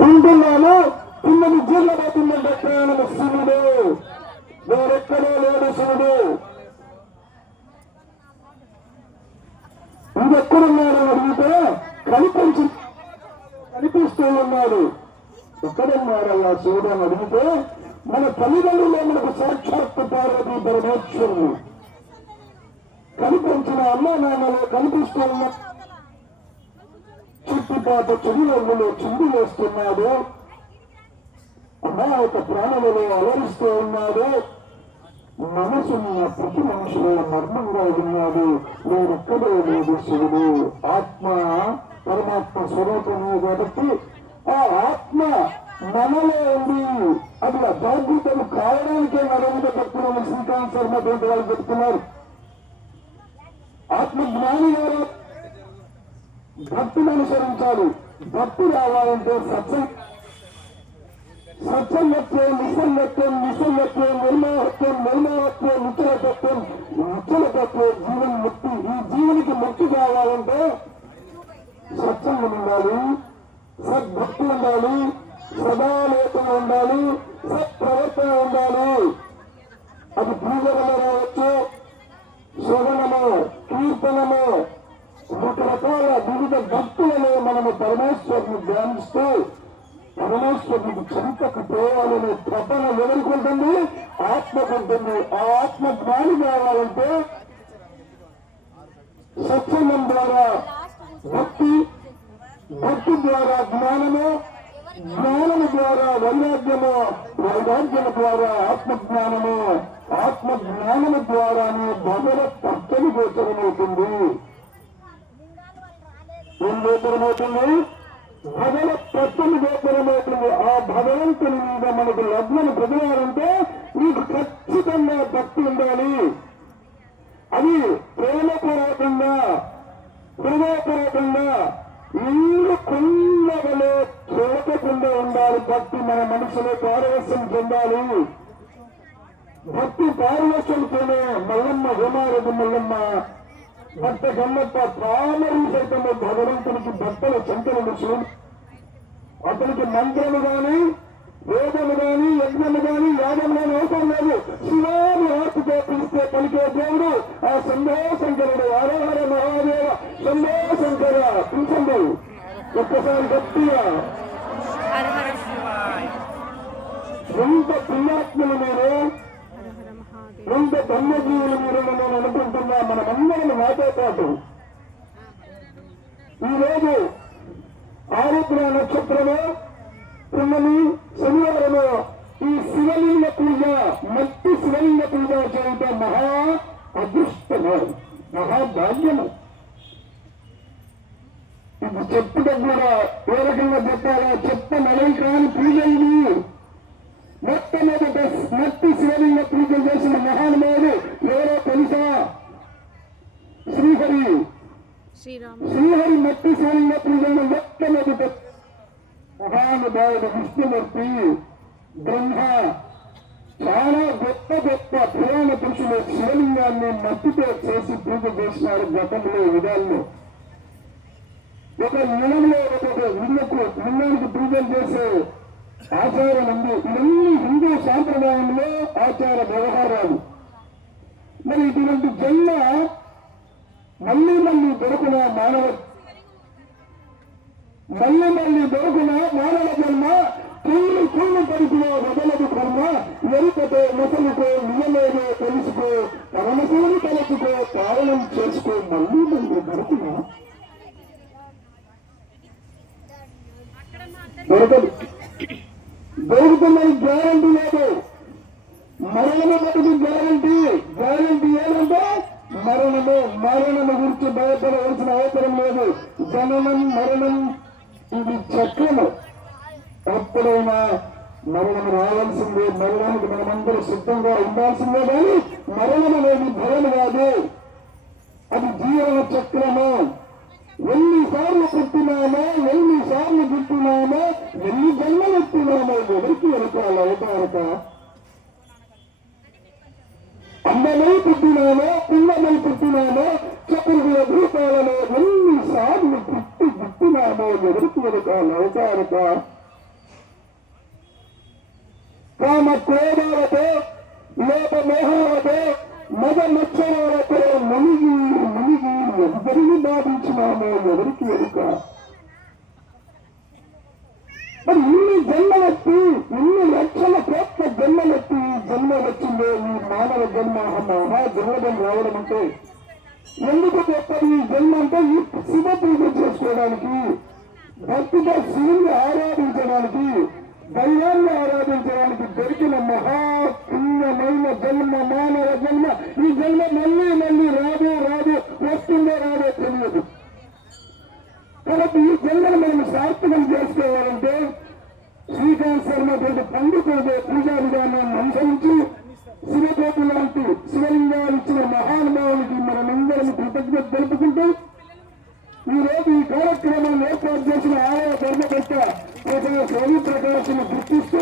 తింటున్నాను తిన్నది జీర్ణమవుతుందంటే ప్రయాణము శివుడు వేరెక్కడో లేడు శివుడు ఇంకెక్కడున్నాడు అడిగితే కనిపించి కనిపిస్తూ ఉన్నాడు. ఎక్కడున్నాడయ్యా శివుడు అని అడిగితే మన తల్లిదండ్రులే మనకు సాక్షాత్ పార్వతి పరమేశ్వరుడు. కనిపించిన అమ్మ నాన్నలు ఉన్నారు చుట్టుపాట చెడులవ్వులు చిండి వేస్తున్నాడు. అమాయక ప్రాణులలో అలరిస్తూ ఉన్నాడు. మనసున్న ప్రతి మనుషులో మర్మంగా ఉన్నాడు. నేనెక్కడే లేదు శివుడు. ఆత్మ పరమాత్మ స్వరూపమే కాబట్టి ఆ ఆత్మ మనలో ఉంది. అది అజాగ్రత్తలు కావడానికే నరేంద్ర భక్తులను శ్రీకాంత్ శర్మ వంటి వాళ్ళు చెప్తున్నారు. ఆత్మ జ్ఞాని గారు భక్తులు అనుసరించాలి భక్తి రావాలంటే సత్యం. సత్సంగత్వం నిసంగత్వం నిసంగత్వం నిర్మాణత్వం నిర్మాహత్వం నిత్యలతత్వం నిత్యలతత్వం జీవన ముక్తి. ఈ జీవునికి ముక్తి కావాలంటే సత్యం ఉండాలి. సద్భక్తి ఉండాలి. సదాలేఖన ఉండాలి. సత్ప్రవర్తన ఉండాలి. అది పూజలలో రావచ్చు. శ్రవణము కీర్తనము రకరకాల వివిధ భక్తులలో మనము పరమేశ్వరుని ధ్యానిస్తూ పరమేశ్వరునికి చింతకు పోవాలనే తపన ఎవరికి ఆత్మకుంటుంది. ఆ ఆత్మ జ్ఞాని కావాలంటే సత్సంగం ద్వారా భక్తి భక్తి ద్వారా జ్ఞానము జ్ఞానము ద్వారా వైరాగ్యము వైరాగ్యము ద్వారా ఆత్మజ్ఞానము ఆత్మజ్ఞానము ద్వారానే భగవత్ తత్వము గోచరమవుతుంది. గోచరమవుతుంది భగవ తత్వము గోచరమవుతుంది ఆ భగవంతుని మీద మనకు లగ్నం ప్రతివారంటే నీకు ఖచ్చితంగా భక్తి ఉండాలి. అది ప్రేమపూర్వకంగా హృదయపూర్వకంగా నీరు కుండవలో చూడకుండా ఉండాలి. భక్తి మన మనసులో పారవశ్యం చెందాలి భక్తి పారవశ్యంతోనే మల్లమ్మ హేమారెడ్డి మల్లమ్మ భక్త గమ్మత్త పామరి సైతము భగవంతునికి భక్తుల చెంతలను చూడు అతనికి మంత్రము గాని వేదము గాని యజ్ఞము గాని యాగం గాని అవసరం లేదు. శివాని ఆత్మతో పిలిస్తే పలికే దేవుడు ఆ సందేశంకరుడు హరహర మహాదేవ సందేశంకర పిలిచండి ఒక్కసారి గట్టిగా. ఎంత పుణ్యాత్ములు మీరు రెండు హర మహాదేవ మీరు నేను అనుకుంటున్నా మనమందరం నాతో పాటు. ఈరోజు ఆరుద్ర నక్షత్రము పున్నమి శనివారము ఈ శివలింగ పూజ మట్టి శివలింగ పూజ చేయటం మహా అదృష్టము మహాభాగ్యము ఇది చెప్పుట కూడా ఏ రకంగా చెప్పాలో? చెప్ప నడం కాని పూజ ఇది మొట్టమొదట మట్టి శివలింగ పూజ చేసిన మహానుభావుడు ఎవరో తెలుసా? శ్రీహరి. శ్రీహరి మట్టి శివలింగ పూజను మొట్టమొదట మహానుభావుడు విష్ణుమూర్తి బ్రహ్మ చాలా గొప్ప గొప్ప పురాణ పురుషులు శివలింగాన్ని మట్టితో చేసి పూజ చేసినారు గతంలో విధాల్లో ఒక నిలంలో ఒక ఇళ్ళకు లింగానికి పూజలు చేసే ఆచారాలు ఇవన్నీ హిందూ సాంప్రదాయంలో ఆచార వ్యవహారాలు. మరి ఇటువంటి జన్మ మళ్ళీ మళ్ళీ దొరకున మానవ మళ్ళీ మళ్ళీ దొరకున మానవ జన్మ కుళ్ళు కుళ్ళు పరుపులో వదలదు కర్మ ఎరుకతో ముసలుకో నియమేదో తెలుసుకో పరమశివుని తలచుకో కారణం చేసుకో మళ్ళీ మళ్ళీ దొరకున. దొరకదు. దొరుకుతుందని గ్యారంటీ లేదు. మరణము మటుకు గ్యారంటీ. గ్యారంటీ ఏంటంటే మరణము మరణము గురించి భయపడవలసిన అవసరం లేదు. జననం మరణం ఇది చక్రము. ఎప్పుడైనా మరణం రావాల్సిందే మరణానికి మనమందరూ సిద్ధంగా ఉండాల్సిందే కానీ మరణం అనేది భయం కాదు. అది జీవన చక్రము. ಎಲ್ಲಿ ಸಾರ್ಲು ಕೊಟ್ಟಿನಾಮ ಎಲ್ಲಿ ಸಾರ್ಲು ಬಿಟ್ಟಿನಾಮ ಎಲ್ಲಿ ಜನ್ಮ ಎತ್ತಿನಾಮ ಎದುರಿಕೆ ಇರುತ್ತಲ್ಲ ಊಟ ಇರುತ್ತ ಅಮ್ಮನೈ ಪುಟ್ಟಿನಾಮ ಪುಣ್ಣಮೈ ಪುಟ್ಟಿನಾಮ ಚತುರ್ವಿಯ ಭೂಪಾಲನ ಎಲ್ಲಿ ಸಾರ್ಲು ಬಿಟ್ಟು ಬಿಟ್ಟಿನಾಮ ಎದುರಿಕೆ ಇರುತ್ತಲ್ಲ ಊಟ ಇರುತ್ತ ಕಾಮ ಕ್ರೋಧಾವತೆ ಲೋಪ ಮೋಹಾವತೆ ಮದ ಮಚ್ಚರವತೆ ಮುನಿಗಿ ಮುನಿಗಿ ఎవరిని బాధించినామో ఎవరికి ఎరుక? మరి ఇన్ని జన్మలెత్తి ఇన్ని లక్షల కోట్ల జన్మలెత్తి జన్మ వచ్చిందో ఈ మానవ జన్మ మహా జన్మదం రావడం అంటే ఎందుకు చెప్పాలి? ఈ జన్మ అంటే ఈ శివ పూజ చేసుకోవడానికి భక్తిగా శివుని ఆరాధించడానికి దైవాన్ని ఆరాధించడానికి దొరికిన మహా పుణ్యమైన జన్మ మానవ జన్మ. ఈ జన్మ మళ్ళీ మళ్ళీ రాదు రాదు వస్తుందో రాదో తెలియదు. కాబట్టి ఈ జన్మను మనం సార్థకం చేసుకోవాలంటే శ్రీకాంత్ శర్మ వంటి పండుగ పూజా విధానాన్ని అనుసరించి శివకోపు లాంటి శివలింగాలు ఇచ్చిన మహానుభావునికి మనమందరం కృతజ్ఞత తెలుపుకుంటూ ఈ రోజు ఈ కార్యక్రమాన్ని ఏర్పాటు చేసిన ఆలయ ధర్మకర్త స్వామి ప్రకాశం గుర్తిస్తూ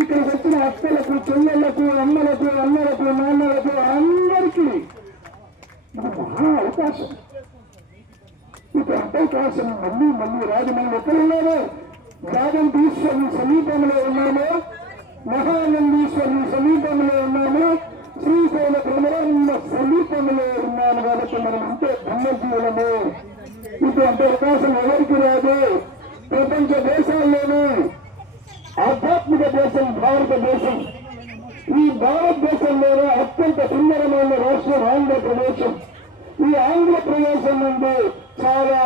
ఇక్కడికి వచ్చిన అక్కలకు చెల్లెళ్ళకు అమ్మలకు అన్నలకు నాన్నలకు అందరికీ ఇది మహా అవకాశం. ఇక అవకాశం మళ్ళీ మళ్ళీ రాజు మనం ఎక్కడ ఉన్నామో రాజంతీశ్వరుని సమీపంలో ఉన్నామో? మహానందీశ్వరుని సమీపంలో ఉన్నాము? శ్రీశైల బ్రహ్మ సమీపంలో ఉన్నాము కాబట్టి మనం అంతే బ్రహ్మజీవులము ఇటువంటి అవకాశం ఎవరికి రాదు? ప్రపంచ దేశాల్లోనూ. ఆధ్యాత్మిక దేశం భారతదేశం. ఈ భారతదేశంలోనే అత్యంత సుందరమైన రాష్ట్రం ఆంధ్రప్రదేశం. ఈ ఆంధ్రప్రదేశం నుండి చాలా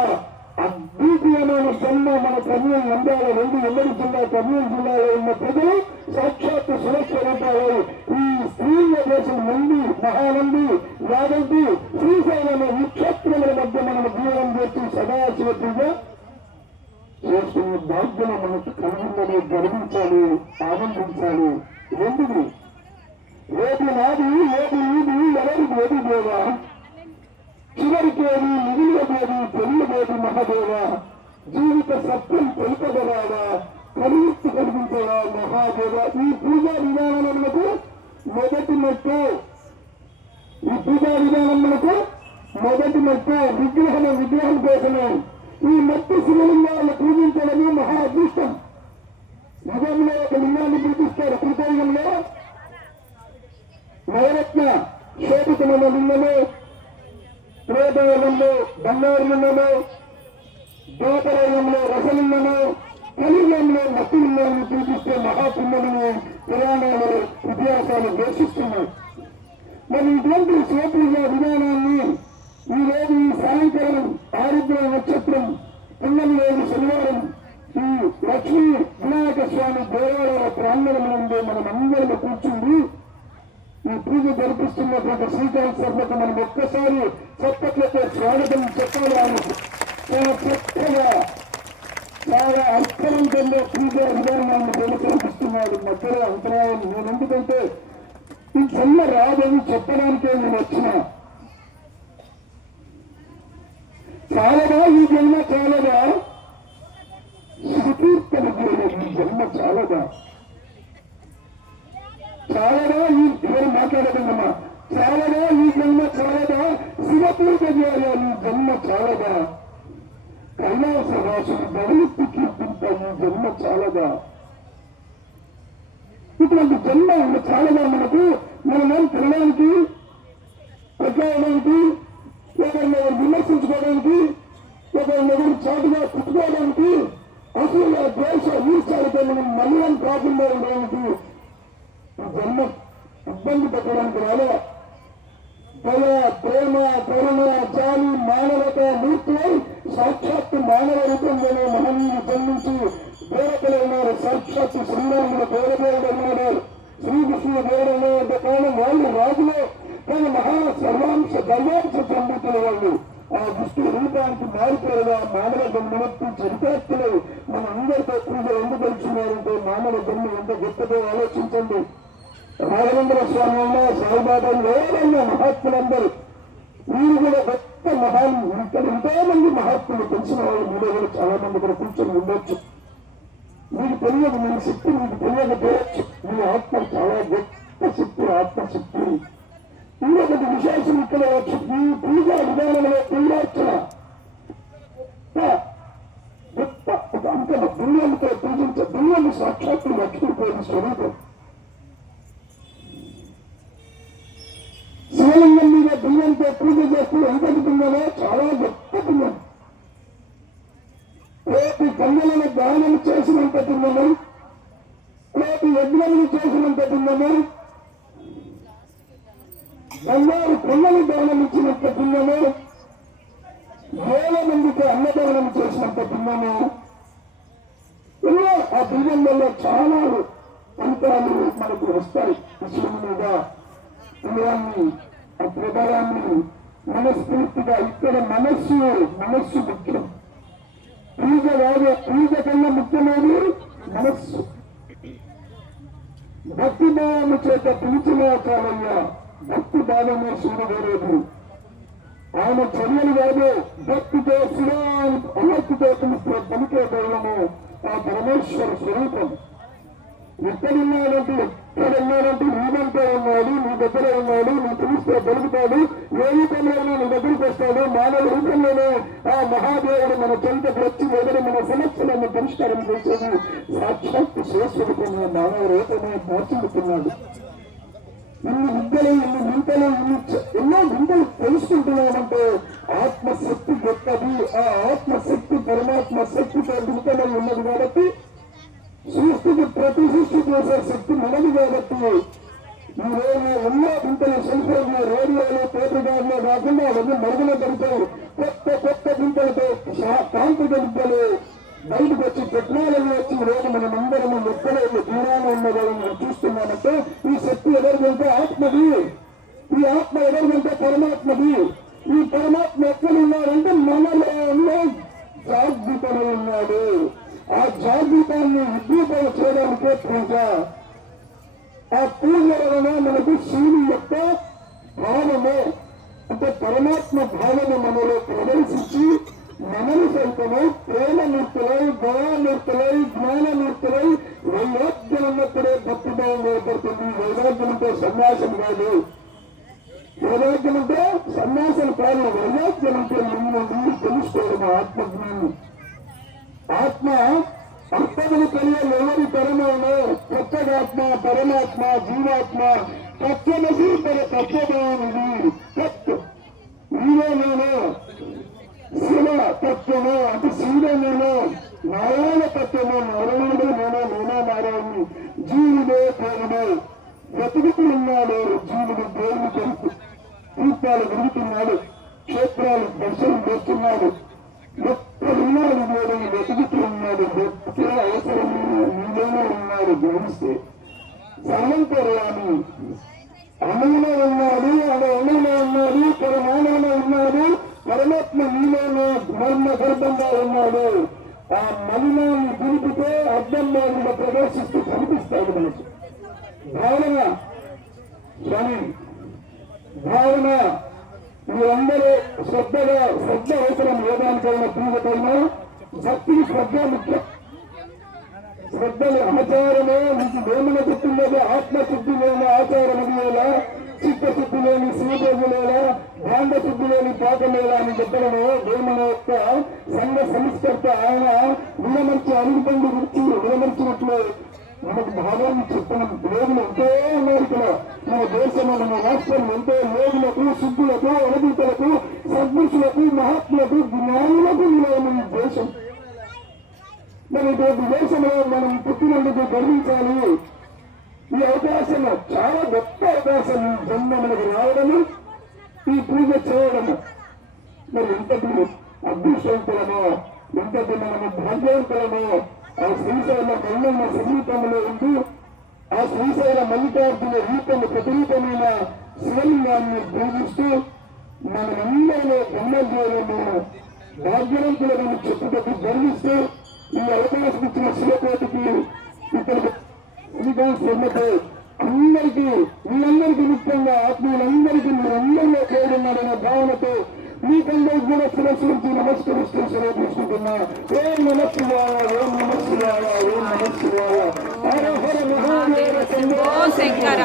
అద్వితీయమైన జన్మ మన కర్నూలు నంద్యాల రెండు ఉమ్మడి జిల్లా కర్నూలు జిల్లాలో ఉన్న ప్రజలు సాక్షాత్ సురక్షరూపాలు ఈ శ్రీల దేశం నుండి మహానంది యాదంతి శ్రీశైలం ఈ క్షేత్రముల మధ్య మనం జీవనం చేసి సదాశివతిగా చేసుకునే భాగ్యం మనకు కలిగిందని గర్వించాలి ఆనందించాలి. రెండుది ఏది నాది ఏది ఇది ఎవరికి ఏది దేవా? చివరికి ఏది మిగిలినదేది తెలియదేది మహాదేవా? జీవిత సత్యం తెలుపగలవా కలియుక్తి కలిగించేవా మహాదేవ? ఈ పూజా విధానములకు మొదటి మెట్టు. ఈ పూజా విధానములకు మొదటి మెట్టు. విగ్రహం విగ్రహం కోసమే. ఈ మట్టి శివలింగాలను పూజించడమే మహా అదృష్టం. యుగంలో ఒక లింగాన్ని పూజిస్తారు కృతయుగంలో నవరత్న శోభితమైన లింగము త్రేతాయుగంలో బంగారు దేవతరంలో ద్వాపరయుగంలో రసలింగము కలియుగంలో మట్టి లింగాన్ని పూజిస్తే మహాపుణ్యమని పురాణాలు ఇతిహాసాలు దర్శిస్తున్నాయి. మరి ఇటువంటి శోభిత విధానాన్ని ఈ రోజు ఈ సాయంకాలం ఆరుద్ర నక్షత్రం పున్నమి రోజు శనివారం ఈ లక్ష్మీ వినాయక స్వామి దేవాలయ ప్రాంగణంలో నుండి మనం అందరం కూర్చుంది ఈ పూజ జరిపిస్తున్నటువంటి శ్రీకాంత్ సభకు మనం ఒక్కసారి చెప్పట్లతో స్వాగతం చెప్పాలి ఆయన చాలా చక్కగా చాలా అర్థవంతంగా పూజ విధానాన్ని వెలుకరిపిస్తున్నాడు మధ్యలో అంతరాయం. నేను ఎందుకంటే ఈ జన్మ రాదని చెప్పడానికే నేను వచ్చిన. చాలదా ఈ జన్మ చాలదా సుకీర్తన ఈ జన్మ చాలదా చాలదా ఈ ఎవరు మాట్లాడదమ్మా. చాలదా ఈ జన్మ చాలదా శివపూజ చేయాలి ఈ జన్మ చాలదా కైలాస రాశులు బడులెత్తి కీర్తింత ఈ జన్మ చాలదా? ఇటువంటి జన్మ ఉన్న చాలదా మనకు? మనమేం తినడానికి? కొట్లాడడానికి ఒకరిని ఒకరు విమర్శించుకోవడానికి? ఒకరిని ఒకరు చాటుగా పుట్టుకోవడానికి అసలు ద్వేష ఈర్చాలతో మనం మళ్ళీ కాకుండా ఉండడానికి జన్మ ఇబ్బంది పెట్టడానికి రాలే. దయ ప్రేమ కరుణ జాలి మానవత మూర్తి సాక్షాత్తు మానవ రూపంలోనే మహనీయులు జన్మించి దేవతలు ఉన్నారు సాక్షాత్తు శ్రీరాముడు దేవదేవుడు ఉన్నాడు శ్రీకృష్ణుడు దేవుడు అంటే కాలం వాళ్ళు రాజులే. కానీ మహా సర్వాంశ దైవాంశ సంబూతులు వాళ్ళు. ఆ విష్ణు రూపానికి మారిపోయేలా మానవ జన్మనొప్పి చరితాత్తులు మన అందరితో పూజలు ఎందుకు తెలుసుకున్నారంటే మానవ జన్మ ఎంత గొప్పదో ఆలోచించండి. రాఘవేంద్ర స్వామి అయినా సాయిబాబా ఎవరైనా మహాత్ములందరూ. వీరు కూడా గొప్ప మహాన్ ఇక్కడ ఎంతో మంది మహాత్ములు తెలిసిన వాళ్ళు మీలో కూడా చాలా మంది కూడా కూర్చొని ఉండొచ్చు. మీకు తెలియదు మీ శక్తి మీకు తెలియకపోవచ్చు మీ ఆత్మ చాలా గొప్ప శక్తి ఆత్మశక్తి. ఇంకొకటి విశేషం ఇక్కడ వచ్చి ఈ పూజా విధానంలో పూజార్చన. గొప్ప ఒక అంకమ బియ్యంతో పూజించ బియ్యం సాక్షాత్తు లక్ష్మీదేవి స్వరూపం. మీద పూజ చేస్తూ ఎంత పుణ్యమో చాలా గొప్ప పుణ్యం. కోటి కన్యలను దానం చేసినంత పుణ్యము కోటి యజ్ఞములు చేసినంత పుణ్యము బంగారు కొండలు దానం ఇచ్చినంత పుణ్యము వేల మందికి అన్నదానం చేసినంత పుణ్యము. ఎన్నో ఆ బియ్యంలో చాలా ఫలితాలు మనకు వస్తాయి. విషయం మీద. పుణ్యాన్ని ఆ ప్రభావాన్ని మనస్ఫూర్తిగా ఇక్కడ మనస్సు మనస్సు ముఖ్యం. పూజ కాదు పూజ కన్నా ముఖ్యమైనది మనస్సు. భక్తి భావము చేత పిలిచిన చాలయ్య భక్తి భావమే సూర్యదేవుడు. ఆయన చర్యలు కాదు భక్తితో శ్రీరామ్ అమర్తితో పిలిస్తే పలికే దైవము ఆ పరమేశ్వర స్వరూపం. ఎక్కడున్నాడంటే ఎక్కడున్నాడంటే నీ ఉన్నాడు నీ దగ్గర ఉన్నాడు నీ పిలిస్తే దొరుకుతాడు ఏ రూపంలోనూ నీ దగ్గరికి వస్తాడు. మానవ రూపంలోనే ఆ మహాదేవుడు మన చెంతకు వచ్చి ఎదురు మన సమస్యలను పరిష్కారం చేసేది. సాక్షాత్ శేషుడుకున్న మానవ రూపమే మార్చుకుంటున్నాడు. ఇన్ని విద్యలు ఇన్ని వింతలు ఇన్ని ఎన్నో వింతలు తెలుసుకుంటున్నామంటే ఆత్మశక్తి గొప్పది ఆ ఆత్మశక్తి పరమాత్మ శక్తితో వింతలై ఉన్నది కాబట్టి సృష్టికి ప్రతి సృష్టి చేసే శక్తి మనది కాబట్టి ఈరోజు ఎన్నో గుంటలు సెల్ఫోన్లు రేడియోలు పేపర్లో కాకుండా అవన్నీ మరుగున దొరుకుతాయి కొత్త కొత్త గుంటలతో సహా గుంటలు బయటకు వచ్చి టెక్నాలజీ వచ్చి ఈరోజు మనం అందరము ఎక్కడో దూరాలు ఉన్నదో చూస్తున్నామంటే ఈ శక్తి ఎవరికంటే ఆత్మది. ఈ ఆత్మ ఎవరికంటే పరమాత్మది. ఈ పరమాత్మ ఎక్కడ ఉన్నాడంటే మనలో ఉన్న జాగ్రత్తలో ఉన్నాడు. ఆ జాగ్రత్తాన్ని ఉద్దీపన చేయడానికే పూజ ఆ పూజ వలన మనకు శివుని యొక్క భావము అంటే పరమాత్మ భావము మనలో ప్రదర్శించి మనము సైతము ప్రేమమూర్తులై దయామూర్తులై జ్ఞానమూర్తులై వైరాగ్యం ఉన్నప్పుడే భక్తి భావం ఏర్పడుతుంది వైరాగ్యం అంటే సన్యాసం కాదు వైరాగ్యం అంటే సన్యాసం కాదు వైరాగ్యం అంటే నిన్ను నీవు తెలుసుకోవడం ఆత్మజ్ఞానం ఆత్మ అర్థములు తెలియని ఎవరి పరమాత్మ కొత్తగాత్మ పరమాత్మ జీవాత్మ తత్వమసి పర తత్వమానది. తత్ నీవే నేను. శివ తత్వము అంటే శివ నేను. నారాయణ తత్వము నారాయణుడు నేను నేనే నారాయణి జీవుడే దేవుడు. బ్రతుకుతూ ఉన్నాడు జీవుడు దేవుని తెలుసు తీర్థాలు తిరుగుతున్నాడు క్షేత్రాలు దర్శనం చేస్తున్నాడు. ఎక్కడున్నాడు దేవుడు వెతుకుతూ ఉన్నాడు వెతికే అవసరం మీలోనే ఉన్నాడు గ్రహిస్తే సామంతర్యాన్ని అణువులో ఉన్నాడు అడు అణువులో ఉన్నాడు పరమాణంలో ఉన్నాడు పరమాత్మ నీలోనే మర్మ గర్భంగా ఉన్నాడు ఆ మలినాన్ని దురిపితే అర్థం లేకుండా ప్రదర్శిస్తూ కనిపిస్తాడు మనకు భావన స్వామి భావన మీరందరూ శ్రద్ధగా శ్రద్ధ అవసరం ఏదానికైనా పూజకైనా భక్తి శ్రద్ధ ముఖ్యం శ్రద్ధలు ఆచారమే మీకు వేమన చెప్తున్నది ఆత్మశుద్ధి లేని ఆచారం లేలా చిత్తశుద్ధి లేని శ్రీదేవి లేదా భాండ లేని పాకమేలా అని చెప్పడము వేమన యొక్క సంఘ సంస్కర్త ఆయన. విలమర్చి అనుబంధి గురించి విలమర్చినట్లు మనకు భావాన్ని చెప్పిన యోగులు ఎంతో ఉన్నారు ఇక్కడ. మన దేశంలో మన రాష్ట్రం ఎంతో యోగులకు శుద్ధులకు అనుభూతులకు సద్పురుషులకు మహాత్ములకు జ్ఞానులకు విలువైన దేశం. మరి ఇటువంటి దేశంలో మనం పుట్టినందుకు గర్వించాలి. ఈ అవకాశం చాలా గొప్ప అవకాశం ఈ జన్మ మనకు రావడము ఈ పూజ చేయడము. మరి ఎంతటి అదృష్టవంతులమో ఎంతటి మనము భాగ్యవంతులమో ఆ శ్రీశైల మల్లమ్మ సమీపంలో ఉంటూ ఆ శ్రీశైల మల్లికార్జున రూపం ప్రతిరూపమైన శివలింగాన్ని పూజిస్తూ మనమందరిలో బ్రహ్మజ్ఞానము భాగ్యవంతులను చెప్పుటకు గర్విస్తూ ఈ అవకాశం ఇచ్చిన శివకోటికి ఇక్కడ శ్రీకాంత్ అందరికీ మీ అందరికీ ముఖ్యంగా ఆత్మీయులందరికీ మీరందరిలో చేరున్నారనే భావనతో మీకందరూ కూడా శిరస్సు నమస్కరిస్తూ సెలవు తీసుకుంటున్నా. ఓం నమస్కారం ఓం శంకర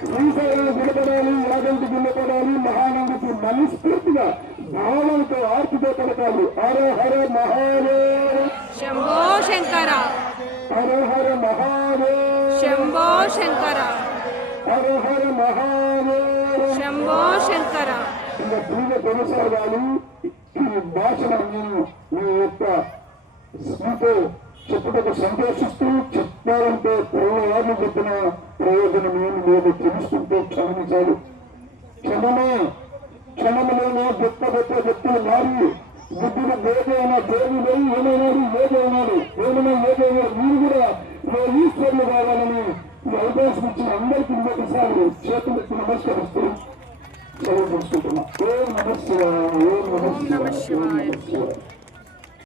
శ్రీశైలం నిలబడాలి యాగంటి నిలబడాలి మహానందకి మనస్ఫూర్తిగా భావనతో ఆర్తితో పలకాలి హర హర మహాదేవ శంభో శంకర. హర హర మహాదేవ్ శంభో శంకర హర హర మహాదేవ్ శంభో శంకర ఇంకా పూజ కొనసాగాలి ఈ నేను మీ యొక్క స్మృతో చెప్పుటకు సంతోషిస్తూ చెప్పాలంటే ప్రయోజనం చెప్పిన ప్రయోజనం ఏమి లేదు తెలుసుకుంటే క్షమించాలి క్షమమే క్షమములోనే గొప్ప గొప్ప వ్యక్తులు మారి బుద్ధుడు ఏదైనా దేవుడు ఏమైనాడు ఏదైనాడు ఏమైనా ఏదైనా మీరు కూడా ఏ ఈశ్వరులు కావాలని ఈ అవకాశం ఇచ్చిన అందరికీ మొదటిసారి చేతులెత్తి నమస్కరిస్తూ చదువు తీసుకుంటున్నా ఓం నమస్కారం ఓం నమస్కారం ఓం నమస్కారం